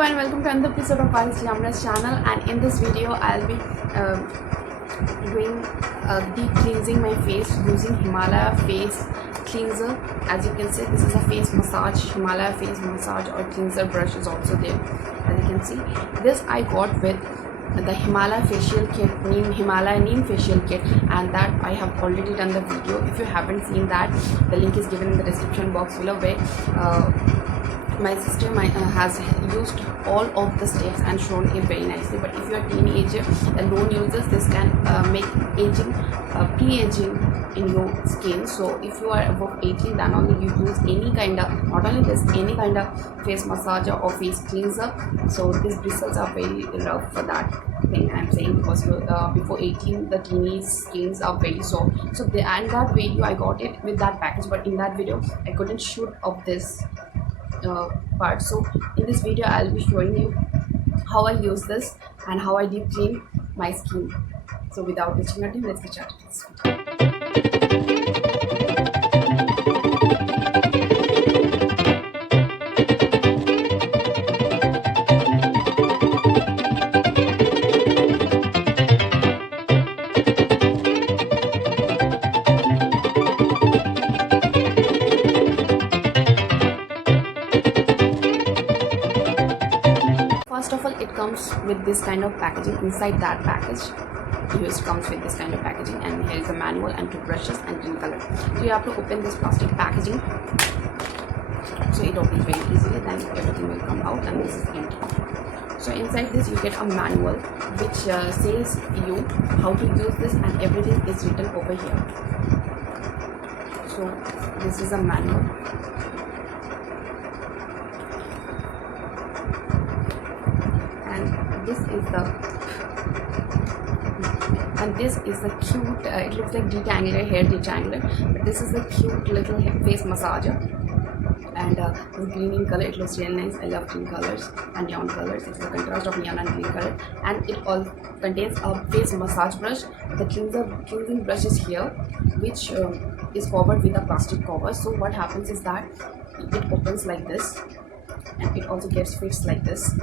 Hello and welcome to another episode of Amway's channel, and in this video I'll be doing deep cleansing my face using Himalaya face cleanser. As you can see, this is a face massage, Himalaya face massage or cleanser brush is also there. As you can see, this I got with the Himalaya facial kit, Himalaya Neem facial kit, and that I have already done the video. If you haven't seen that, the link is given in the description box below, where my sister has used all of the steps and shown it very nicely. But if you are a teenager and don't use this can make aging, pre-aging in your skin. So if you are above 18, then only you use any kind of, not only this, any kind of face massager or face cleanser. So these bristles are very rough for that thing I'm saying, because before 18 the teenage skins are very soft. So and that video I got it with that package, but in that video I couldn't shoot of this part. So in this video I'll be showing you how I use this and how I deep clean my skin. So without wasting our time, let's get started. First of all, it comes with this kind of packaging. Inside that package, it comes with this kind of packaging, and here is a manual and two brushes and green color. So you have to open this plastic packaging. So it opens very easily, then everything will come out, and this is empty. So inside this you get a manual which says you how to use this, and everything is written over here. So this is a manual. This is the cute, it looks like detangler, hair detangler, but this is the cute little face massager, and it's green in color. It looks really nice. I love green colors and neon colors. It's the contrast of neon and green color, and it all contains a face massage brush. The cleansing brush is here, which is covered with a plastic cover. So what happens is that it opens like this, and it also gets fixed like this,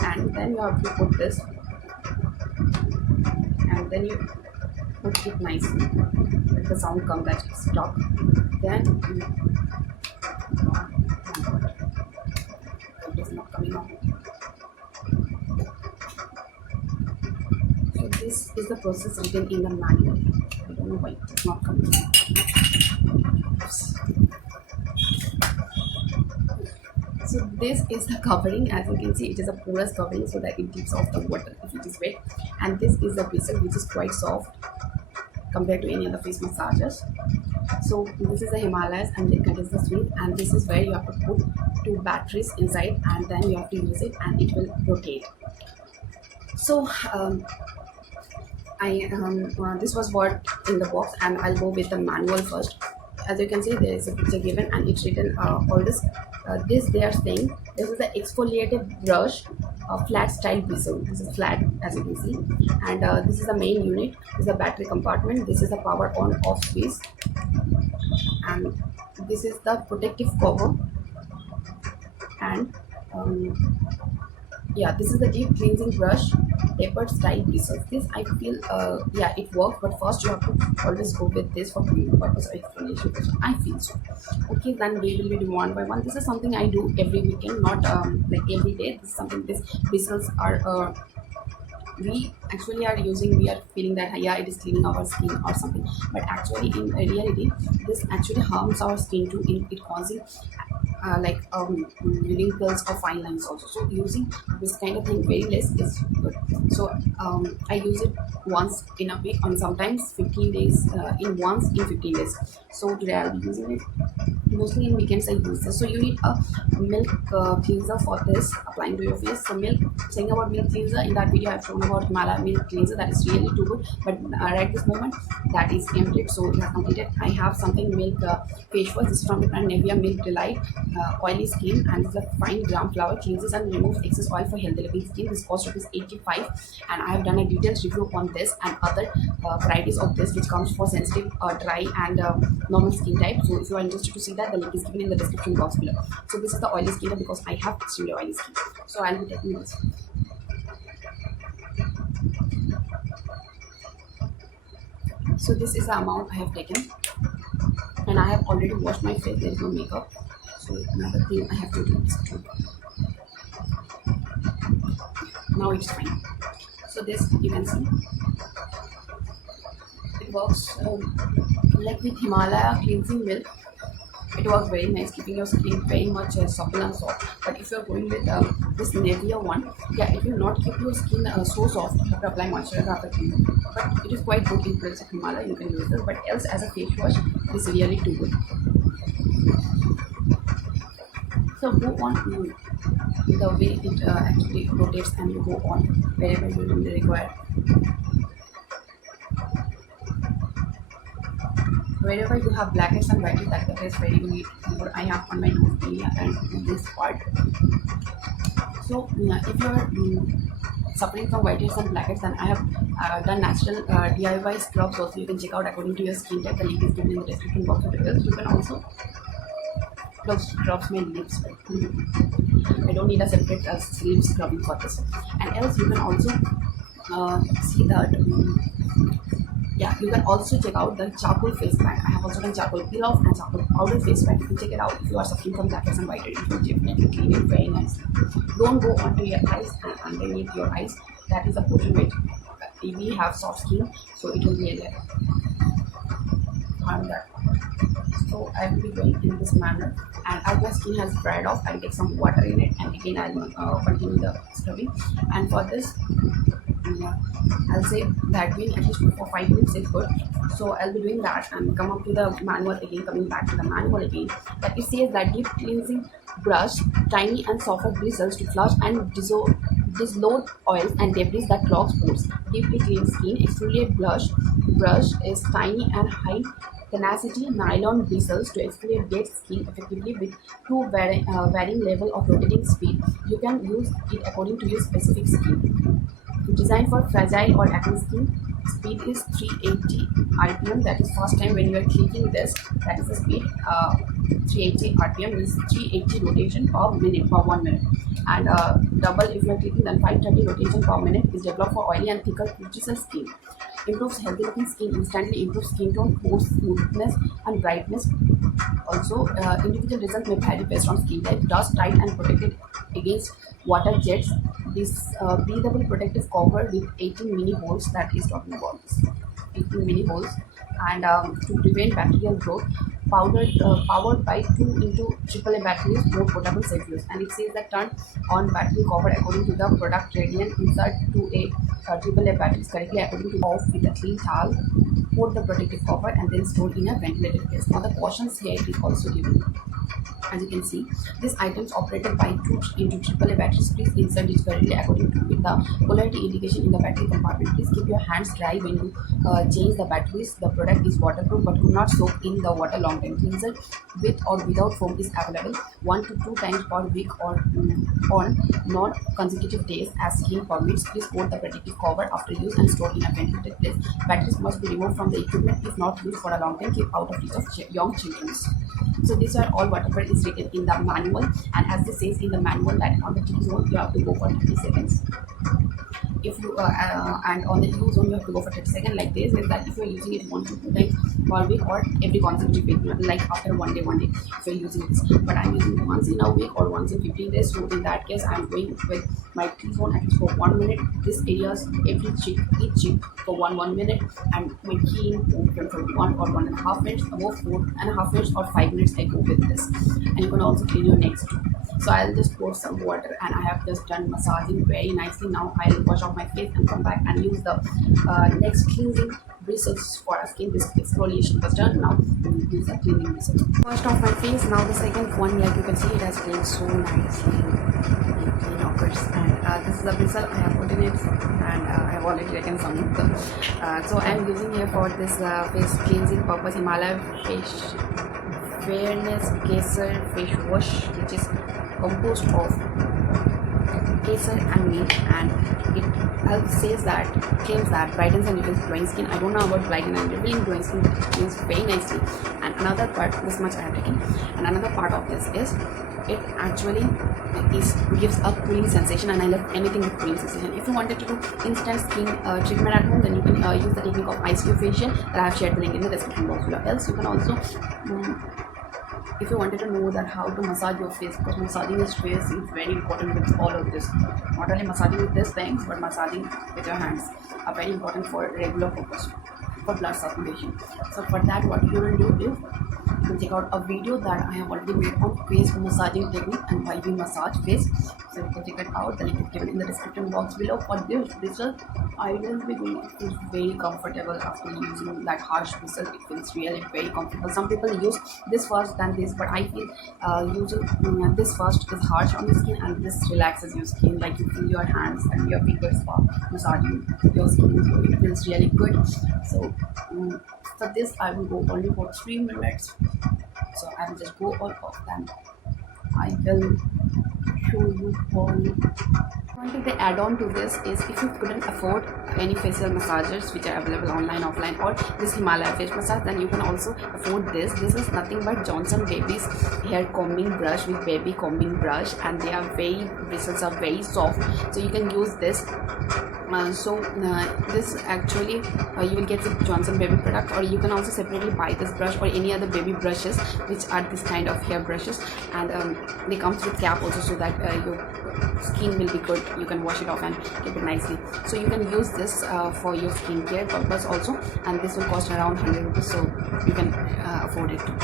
and then you have to put this, and then you put it nicely. Let the sound come that stop. Then it is not coming out. So this is the process written in the manual. I don't know why it's not coming out. So this is the covering. As you can see, it is a porous covering so that it keeps off the water if it is wet. And this is the bristle, which is quite soft compared to any other face massagers. So this is the Himalayas, and it contains the sweet, and this is where you have to put two batteries inside, and then you have to use it, and it will rotate. So this was what in the box, and I'll go with the manual first. As you can see, there is a picture given, and it's written all this. This they are saying this is the exfoliated brush, flat style bristle. This is flat, as you can see, and this is the main unit. This is the battery compartment. This is the power on off switch, and this is the protective cover, and yeah, this is the deep cleansing brush, tapered style bristles. This I feel yeah, it works, but first you have to always go with this for cleaning purpose or explanation. I feel so. Okay, then we will be doing one by one. This is something I do every weekend, not like every day. This is something, these bristles are we actually are using, we are feeling that yeah, it is cleaning our skin or something, but actually in reality this actually harms our skin too. It causing like wrinkles or fine lines also. So using this kind of thing very less is good. So I use it once in a week, and sometimes 15 days once in 15 days. So today I'll be using it. Mostly in weekends I use this. So you need a milk cleanser for this, applying to your face. So milk, saying about milk cleanser, in that video I've shown about Himalaya milk cleanser, that is really too good, but right this moment that is empty, so it has completed. I have something milk face wash. This is from the brand Nivea Milk Delight oily skin, and this is a fine gram flour, cleanses and removes excess oil for healthy living skin. This cost is 85, and I have done a detailed review on this and other varieties of this, which comes for sensitive, dry and normal skin type. So if you are interested to see that, that, the link is given in the description box below. So this is the oily skin because I have extremely oily skin. So I'll be taking this. So this is the amount I have taken, and I have already washed my face. There is no makeup. So another thing I have to do is now it's fine. So this you can see it works like with Himalaya cleansing milk. It works very nice, keeping your skin very much supple and soft. But if you are going with this Nivea one, yeah, it will not keep your skin so soft. You have to apply moisturizer after cleaning. But it is quite good in place of Himalaya. You can use this. But else, as a face wash, it is really too good. So go on the way it actually rotates, and you go on wherever you really require. Wherever you have blackheads and whiteheads, that the place where you need more. I have on my nose area and this part. So if you are suffering from whiteheads and blackheads, then I have done natural DIY scrubs also. You can check out according to your skin type. The link is given in the description box of the video. You can also scrubs my lips. I don't need a separate sleeve scrubbing for this. And else you can also see that. Yeah, you can also check out the charcoal face pack. I have also done charcoal peel off and charcoal powder face pack. You can check it out if you are suffering from blackheads and whiteheads. It will definitely clean it very nicely. Don't go onto your eyes and underneath your eyes. That is a portion which we have soft skin, so it will really harm that. So I will be going in this manner, and as my skin has dried off, I'll take some water in it, and again I'll continue the scrubbing. And for this, I'll say that doing at least for 5 minutes is good. So I'll be doing that and come up to the manual again, coming back to the manual again. That it says that deep cleansing brush, tiny and softer bristles to flush and dislodge oils and debris that clogs pores. Deeply clean skin, exfoliate brush is tiny and high tenacity nylon bristles to exfoliate dead skin effectively with two varying level of rotating speed. You can use it according to your specific skin. Designed for fragile or acne skin, speed is 380 rpm. That is first time when you are clicking this, that is the speed. 380 rpm means 380 rotation per minute, per 1 minute. And double if you are clicking, then 530 rotation per minute is developed for oily and thicker cuticle skin. Improves healthy looking skin instantly, improves skin tone, pores, smoothness and brightness. Also, individual results may vary based on skin type. Dust tight and protected against water jets. This breathable protective cover with 18 mini holes, that is talking about this 18 mini holes, and to prevent bacterial growth. Powered by 2 into AAA batteries, more portable, safe use. And it says that turn on battery cover according to the product gradient. Insert 2 AAA batteries correctly according to off with a clean towel. Pour the protective cover and then store in a ventilated place. Now the cautions here is also given. As you can see, these items operated by 2 into AAA batteries. Please insert it correctly according to with the polarity indication in the battery compartment. Please keep your hands dry when you change the batteries. The product is waterproof but could not soak in the water long time. Cleanser with or without foam is available 1 to 2 times per week or on non-consecutive days as skin permits. Please coat the protective cover after use and store in a ventilated place. Batteries must be removed from the equipment if not used for a long time. Keep out of reach of young children. So these are all whatever is written in the manual, and as this says in the manual that on the T zone you have to go for 30 seconds. If you and on the U zone you have to go for 30 seconds. Like this is that if you're using it 1 to 2 times per week or every consecutive week, like after one day if you're using this. But I'm using it once in a week or once in 15 days. So in that case I'm going with my T zone at least for 1 minute. This areas every cheek, each cheek for 1 minute, and my key in for 1 or 1.5 minutes, above 4.5 minutes or 5 minutes I go with this. And you can also clean your next too. So I'll just pour some water, and I have just done massaging very nicely. Now I'll wash off my face and come back and use the next cleansing bristles for our skin. This exfoliation was done. Now we'll use the cleaning bristles. Washed off my face. Now the second one, like you can see, it has cleaned so nicely. Clean occurs, and this is the bristle I have put in it, and I have already taken some of them. So I'm using here for this face cleansing purpose Himalaya face fairness Kesar face wash, which is composed of Kesar and Neem, and it claims that brightens and reveals glowing skin. I don't know about brightening and revealing glowing skin, but it cleans very nicely. And another part, this much I have taken, and another part of this is it actually gives a cooling sensation, and I love anything with cooling sensation. If you wanted to do instant skin treatment at home, then you can use the technique of ice cube facial that I have shared the link in the description box below. Else you can also if you wanted to know that how to massage your face, because massaging your face is very important with all of this. Not only massaging with these things, but massaging with your hands are very important for regular purpose, for blood circulation. So for that, what you will do is you can check out a video that I have already made on face massaging technique and why we massage face. So you can check it out. The link is given in the description box below. For this result, I will be doing it. Feels very comfortable after using that harsh whistle. It feels really very comfortable. Some people use this first than this, but I feel using this first is harsh on the skin, and this relaxes your skin. Like you feel your hands and your fingers massaging your skin. So it feels really good. So for this, I will go only for 3 minutes. So I will just go all of them. I will show you all. One thing they add on to this is if you couldn't afford any facial massagers which are available online, offline, or this Himalaya face massage, then you can also afford this. This is nothing but Johnson Baby's hair combing brush with baby combing brush, and they are bristles are very soft, so you can use this. This actually you will get with Johnson Baby product, or you can also separately buy this brush or any other baby brushes which are this kind of hair brushes, and they come with cap also, so that your skin will be good. You can wash it off and keep it nicely. So you can use this for your skincare purpose also, and this will cost around 100 rupees, so you can afford it too.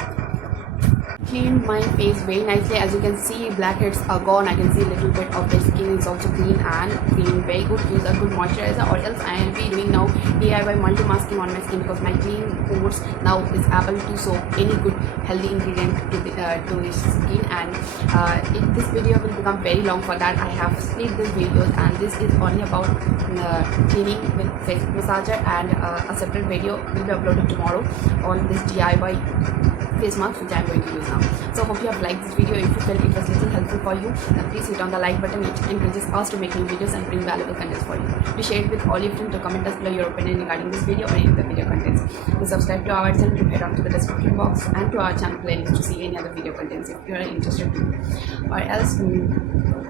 Cleaned my face very nicely. As you can see, blackheads are gone. I can see a little bit of the skin is also clean and feeling very good. Use a good moisturizer, or else I will be doing now DIY multi-masking on my skin, because my clean pores now is able to soak any good healthy ingredient to the skin. And this video will become very long. For that, I have split this videos, and this is only about cleaning with face massager, and a separate video will be uploaded tomorrow on this DIY face mask which I am going to use now. So hope you have liked this video. If you felt it was little helpful for you, then please hit on the like button. It encourages us to make new videos and bring valuable contents for you. To share it with all your friends, to comment us below your opinion regarding this video or any of the video contents. To subscribe to our channel, to head on to the description box and to our channel playlist to see any other video contents if you are interested to. Or else,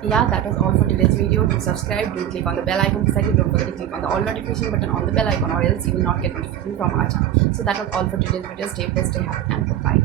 yeah, that was all for today's video. To subscribe, do click on the bell icon beside it. Don't forget to click on the all notification button on the bell icon, or else you will not get notification from our channel. So that was all for today's video. Stay blessed, stay happy, and bye.